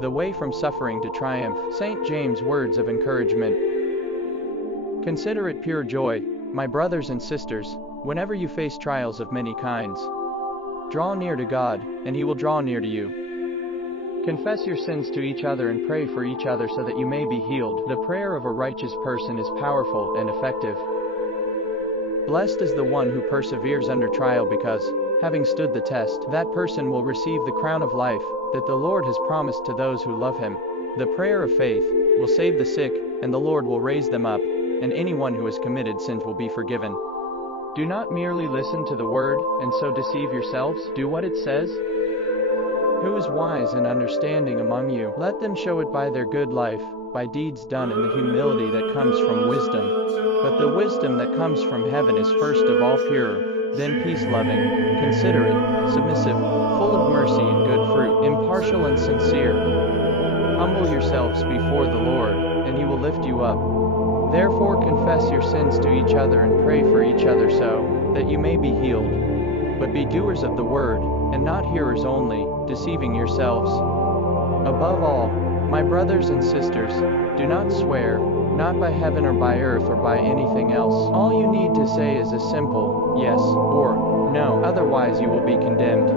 The way from suffering to triumph. St. James' words of encouragement. Consider it pure joy, my brothers and sisters, whenever you face trials of many kinds. Draw near to God, and He will draw near to you. Confess your sins to each other and pray for each other so that you may be healed. The prayer of a righteous person is powerful and effective. Blessed is the one who perseveres under trial because, having stood the test, that person will receive the crown of life that the Lord has promised to those who love Him. The prayer of faith will save the sick, and the Lord will raise them up, and anyone who has committed sins will be forgiven. Do not merely listen to the word, and so deceive yourselves. Do what it says. Who is wise and understanding among you? Let them show it by their good life, by deeds done in the humility that comes from wisdom. But the wisdom that comes from heaven is first of all pure, then peace-loving, considerate, submissive, full of mercy and good fruit, impartial and sincere. Humble yourselves before the Lord, and He will lift you up. Therefore confess your sins to each other and pray for each other so that you may be healed. But be doers of the word, and not hearers only, deceiving yourselves. Above all, my brothers and sisters, do not swear, not by heaven or by earth or by anything else. All you need to say is a simple yes or no, otherwise you will be condemned.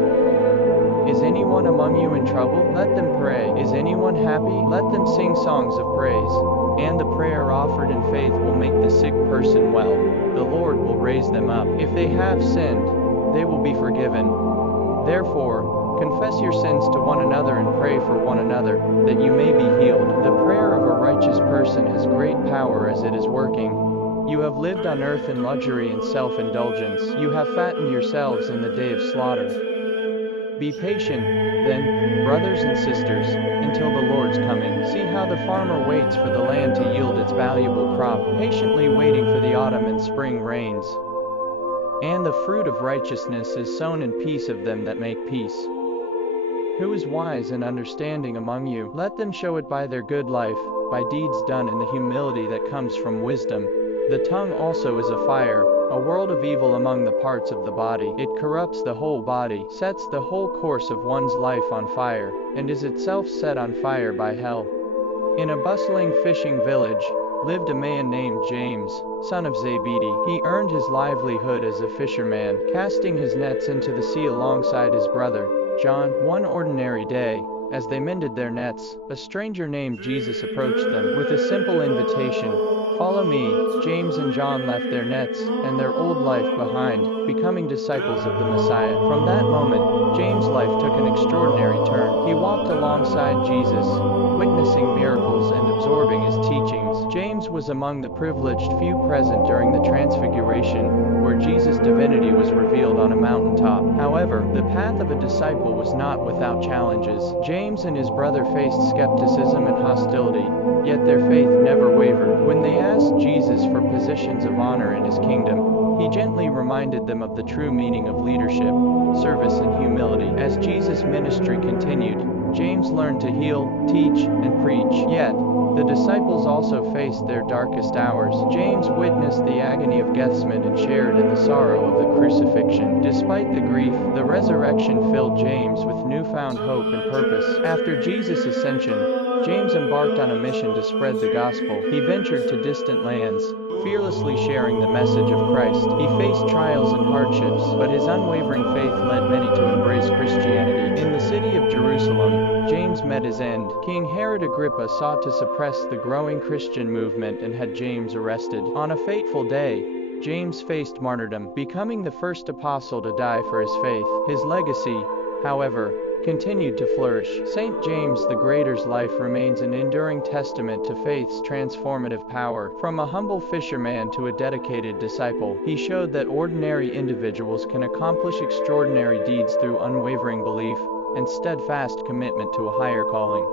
Is anyone among you in trouble? Let them pray. Is anyone happy? Let them sing songs of praise. And the prayer offered in faith will make the sick person well. The Lord will raise them up. If they have sinned, they will be forgiven. Therefore, confess your sins to one another and pray for one another, that you may be healed. The prayer of a righteous person has great power as it is working. You have lived on earth in luxury and self-indulgence. You have fattened yourselves in the day of slaughter. Be patient, then, brothers and sisters, until the Lord's coming. See how the farmer waits for the land to yield its valuable crop, patiently waiting for the autumn and spring rains. And the fruit of righteousness is sown in peace of them that make peace. Who is wise and understanding among you? Let them show it by their good life, by deeds done in the humility that comes from wisdom. The tongue also is a fire, a world of evil among the parts of the body. It corrupts the whole body, sets the whole course of one's life on fire, and is itself set on fire by hell. In a bustling fishing village lived a man named James, son of Zebedee. He earned his livelihood as a fisherman, casting his nets into the sea alongside his brother, John. One ordinary day, as they mended their nets, a stranger named Jesus approached them with a simple invitation. Follow me. James and John left their nets and their old life behind, becoming disciples of the Messiah. From that moment, James' life took an extraordinary turn. He walked alongside Jesus, witnessing miracles and absorbing His teachings. James was among the privileged few present during the Transfiguration, where Jesus' divinity was revealed on a mountaintop. However, the path of a disciple was not without challenges. James and his brother faced skepticism and hostility, yet their faith never wavered. When they asked Jesus for positions of honor in His kingdom, He gently reminded them of the true meaning of leadership, service and humility. As Jesus' ministry continued, James learned to heal, teach, and preach. Yet, the disciples also faced their darkest hours. James witnessed the agony of Gethsemane and shared in the sorrow of the crucifixion. Despite the grief, the resurrection filled James with newfound hope and purpose. After Jesus' ascension, James embarked on a mission to spread the gospel. He ventured to distant lands, fearlessly sharing the message of Christ. He faced trials and hardships, but his unwavering faith led many to embrace Christianity. In the city of Jerusalem, James met his end. King Herod Agrippa sought to suppress the growing Christian movement and had James arrested. On a fateful day, James faced martyrdom, becoming the first apostle to die for his faith. His legacy, however, continued to flourish. St. James the Greater's life remains an enduring testament to faith's transformative power. From a humble fisherman to a dedicated disciple, he showed that ordinary individuals can accomplish extraordinary deeds through unwavering belief and steadfast commitment to a higher calling.